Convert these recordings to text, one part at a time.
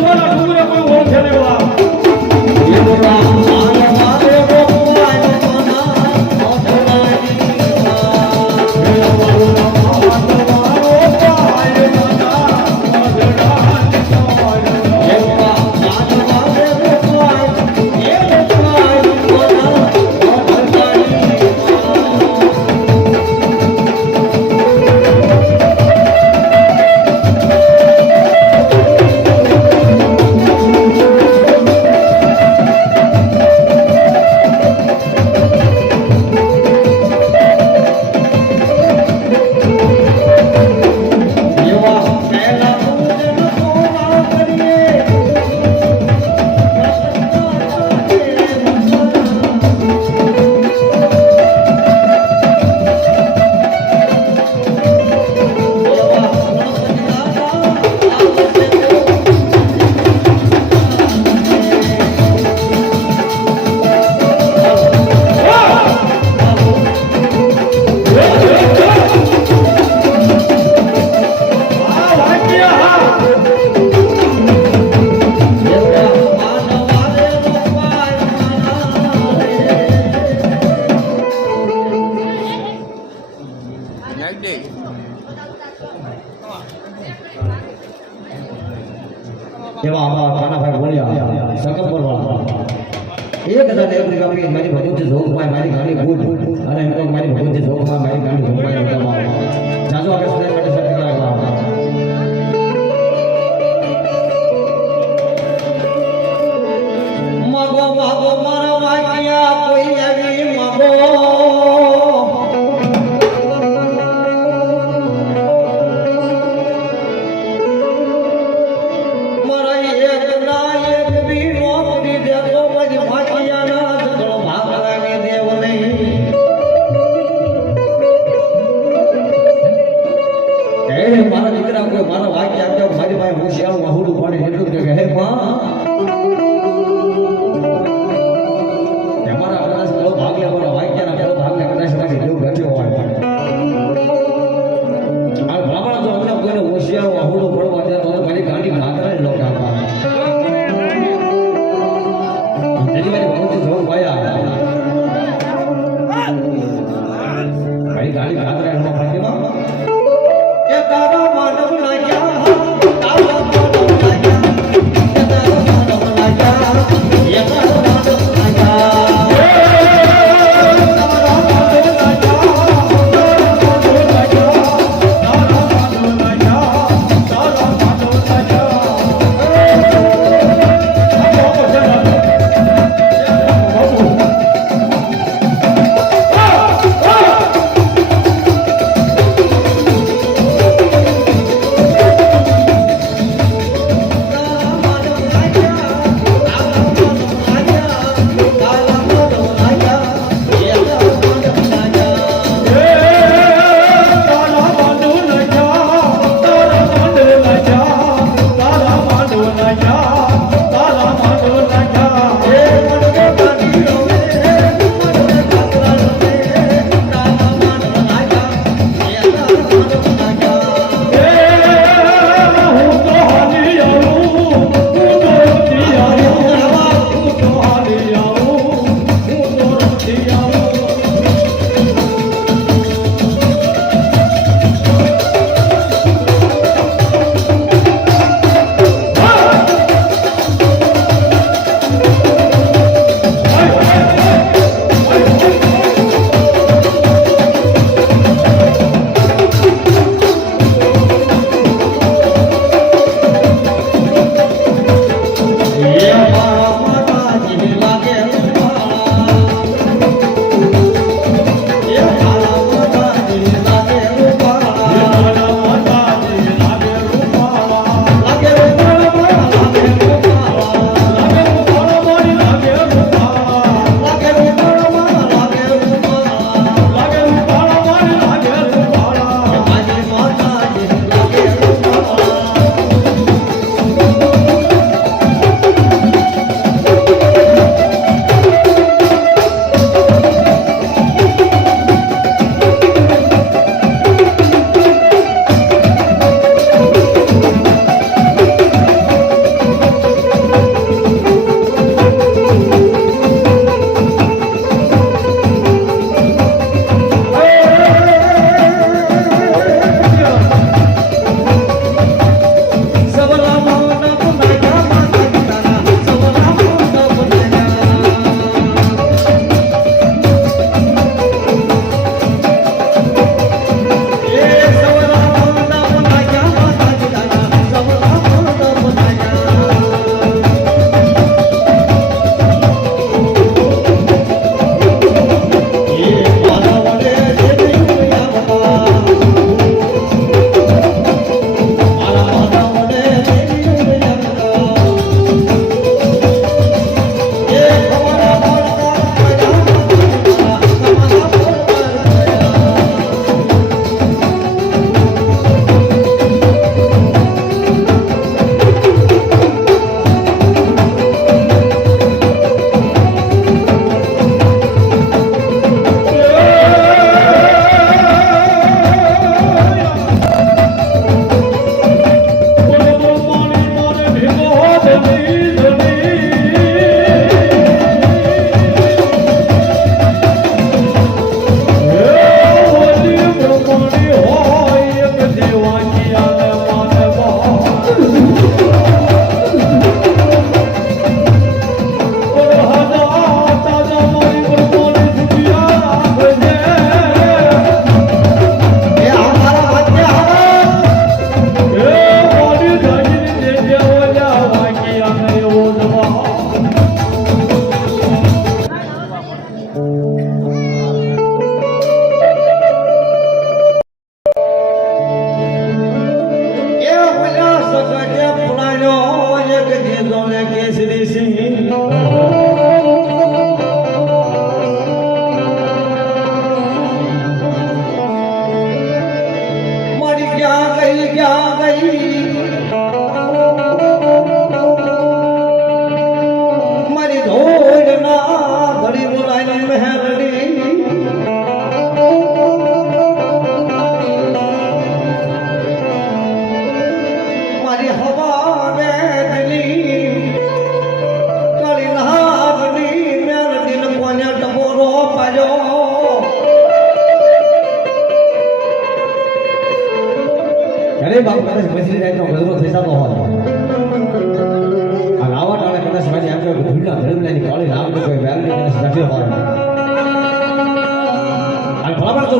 多了不多了不用我的钱来吧 આવી દે એવા આપણા કાનાભાઈ બોલ્યા. સકમ કરવા એક હજાર એક રૂપિયા મારી ભગવતી જોગમાં મારી ગાડી ગુડ. અને એમ કહું મારી ભગવતી જોગમાં મારી ગાડી જોગમાં જાજો આપણે માટે મગો મગો, મારા વાક્યા કોઈ આવી મગો.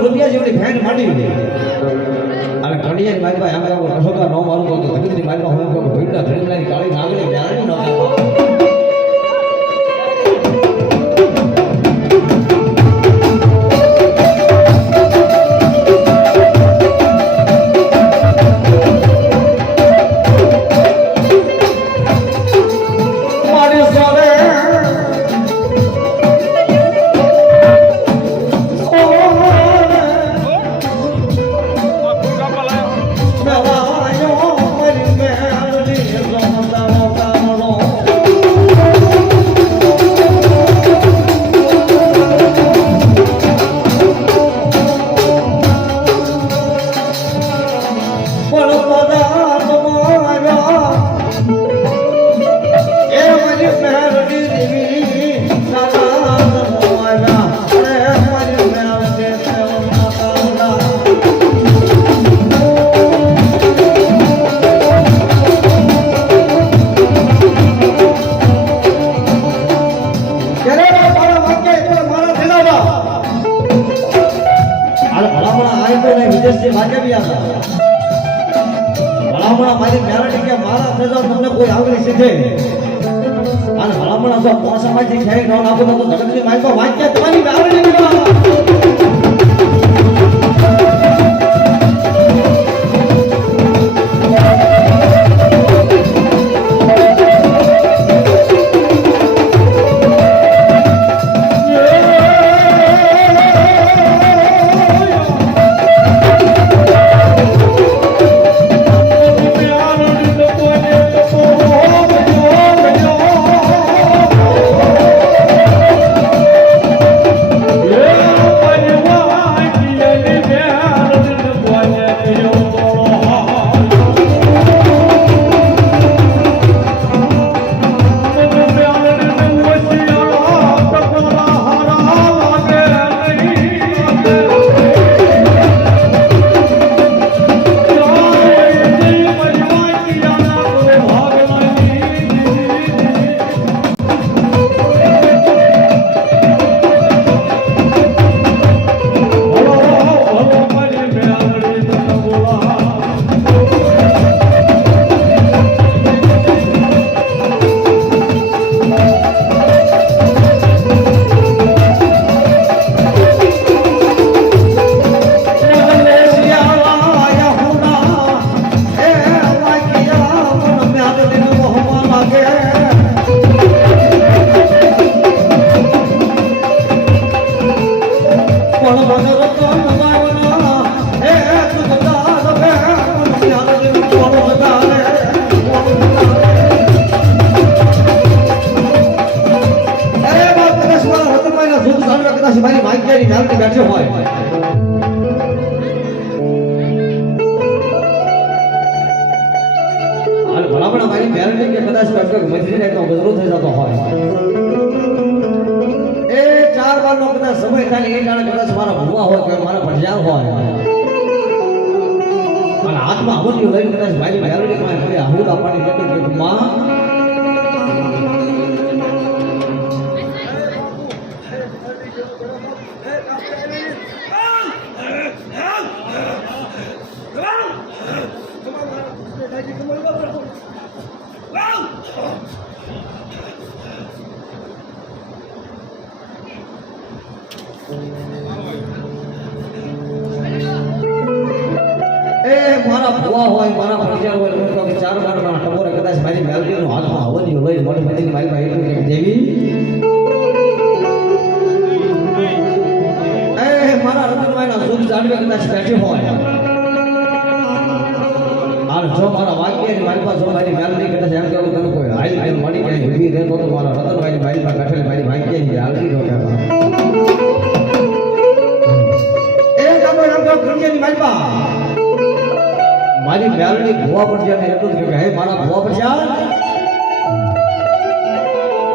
રૂપિયા જેવડી ફેંટ માંડી દે અને કડિયાની મારી પાસે આમ કાકો કશોકા ન મારું તો જગતની મારી પાસે હું ભીડના ધર્મલાની કાળી નાગની વેલની ન ભલામણા મારી મેલડી કે મારા પ્રજા તમને કોઈ આવડી શીખે? અને ભલામણા તો પોસામાંથી ખેઈ ન આપો તો જગતની મારી તો વાક્ય તમારી? મેલડી એ ચાર વાર નો કદાચ સમય થાય, એ કારણે કદાચ મારા ભૂવા હોય કે મારા ભણિયા હોય પણ હાથમાં આવું લઈને કદાચ મારી મેળવી મારી આવું આપવાની કહેતો કે, માં Wow! આત્મા હોય મારા પરિચાર હોય હું કહું કે બાર બારના ટપોરે કદાચ મારી મેલડીનો હાથમાં હવની હોય મોટી મોટી મારી ભાઈ એટલું કે દેવી. મારા મારા રતનભાઈના સુખ જાણવે કદાચ બેઠી હોય. આ જો મારા વાક્ય મારી પાસે જો મારી મેલડી મારી ભોવા છે એટલું કે, હે, મારા ભોવા છે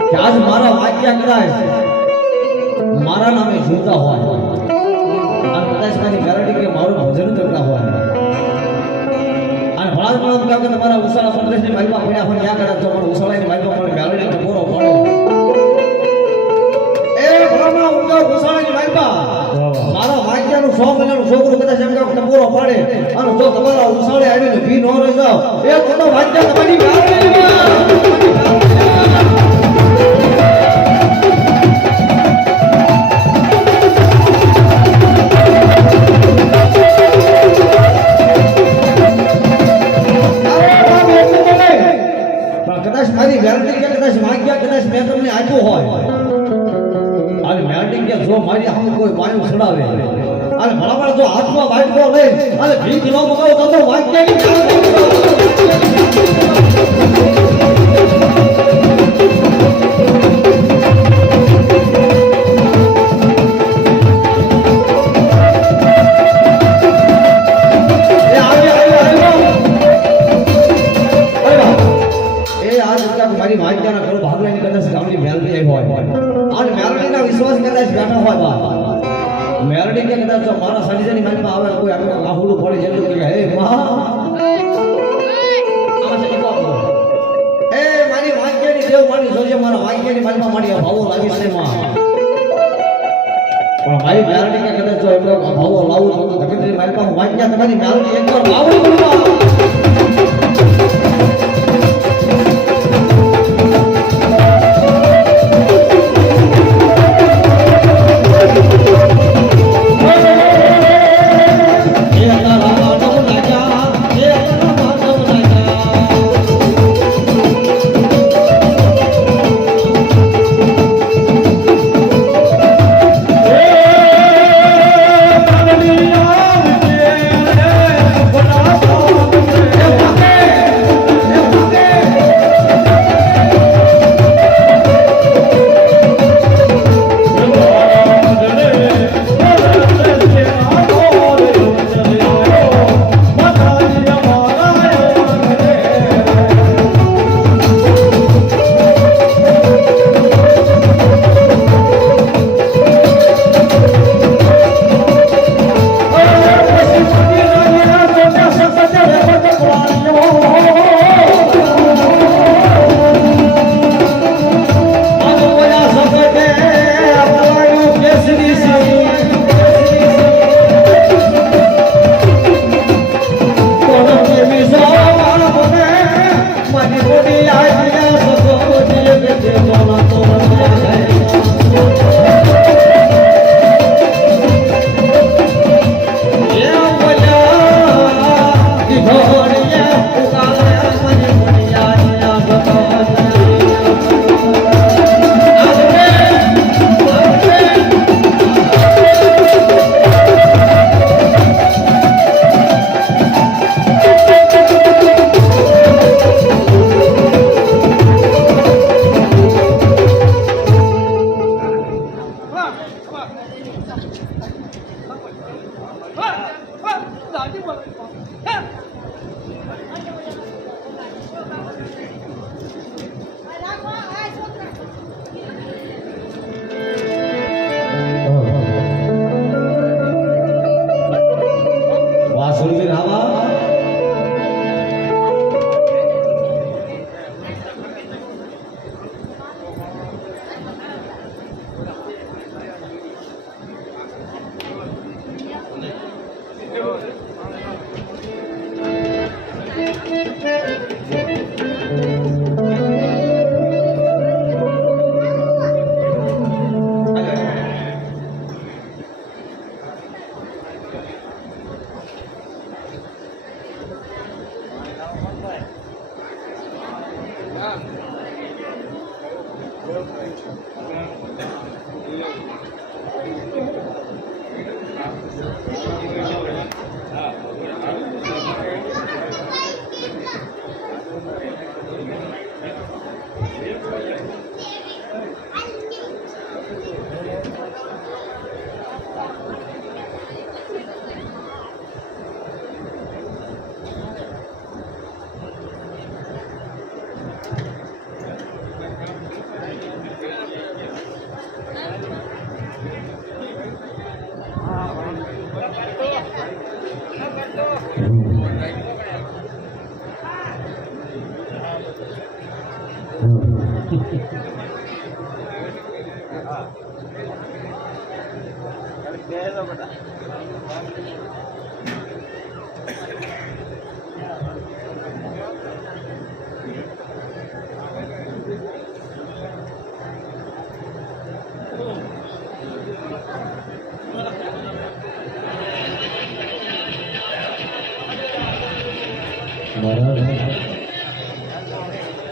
કે આજ મારા વાક્યા કદાચ મારા નામે જોતા હોય. મેલડી કે મારું ભજન કરતા હોય. અને ભણાવ ભણાવ કે તમારા ઉસાળા સંદેશની માલમાં પડ્યા હોય ક્યાં કદાચ તો પણ ઉસાળાની માલમાં પણ તો પૂરો પડો. એ ભલામણા ઊંઘા ઉસાળાની માલમાં મારા વાક્યનું સો મહિનાનું છોકરું કદાચ એમ કે પૂરો પાડે. અને જો તમારા ઉસાળે આવીને ભી ન રહી જાવ એ તો વાક્ય તમારી કદાચ મારી ગેરંટી કે કદાચ માંગ્યા કદાચ મેં તમને આપ્યું હોય. જો મારી સામે કોઈ વાયુ ચડાવે અને ભલામણ જો હાથમાં વાયકો લઈ અને ભીખ ન મગાવો તો તો મેલડી કે કદાચ જો એમનો ભાવો લાવું તો કે મારી પાસે વાંચ્યા, તમારી મેલડી એકવાર લાવું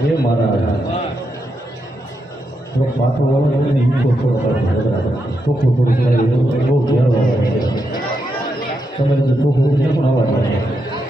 ये मारा है થોડો પાછો વળો ને ઈકો ચોખ્ખું થોડું બહુ આવે તમે ચોખ્ખું પણ અવાજ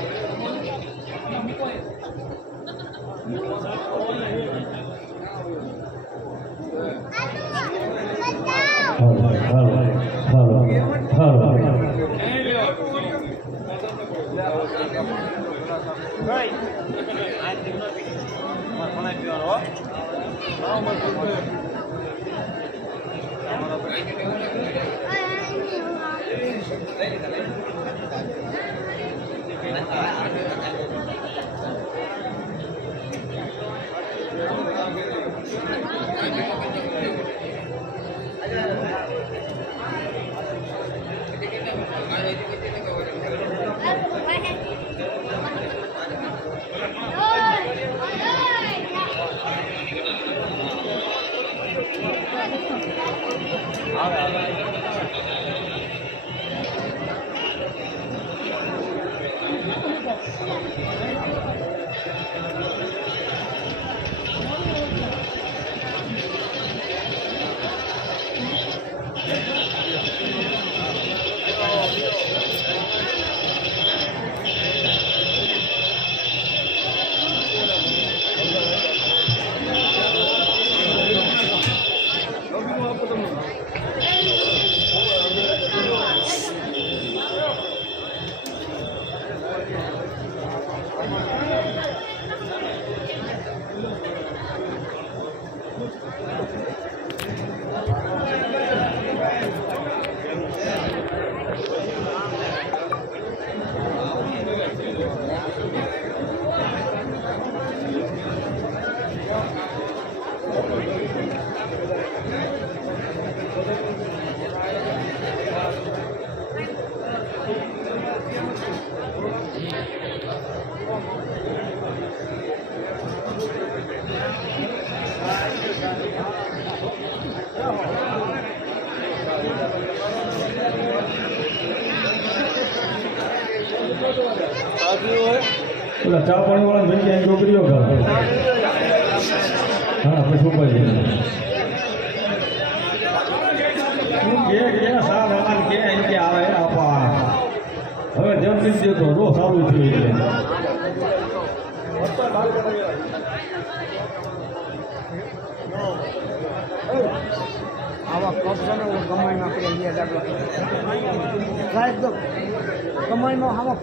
ઓલા ચા પાણી વાળા ભાઈ ક્યાંય છોકરીઓ ઘર હા આપણે છોકરી કે કે કે એમ કે આવે આપા. હવે જેમ તેમ તો? રો સારું થયું આવા છે ને કમાઈમાં આપણે લઈએ સાહેબ તો કમાઈમાં આવા.